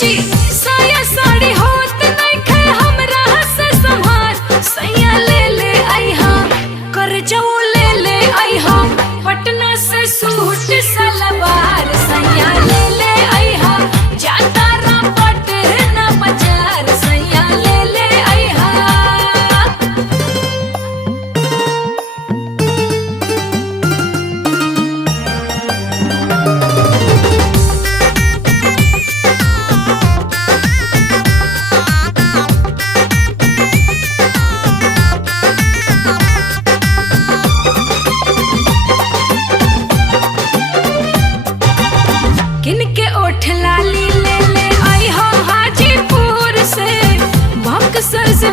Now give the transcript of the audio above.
जी साया साड़ी होत नइखे हमरा से संभार सैया ले आइहा कर जाऊ ले आइहा पटना से सूट सलवार सैया ले आइहा जाता रा पटना बाजार सैया ले आइहा। किनके ओठ लाली ले आई हो हाजीपुर से बक्सर से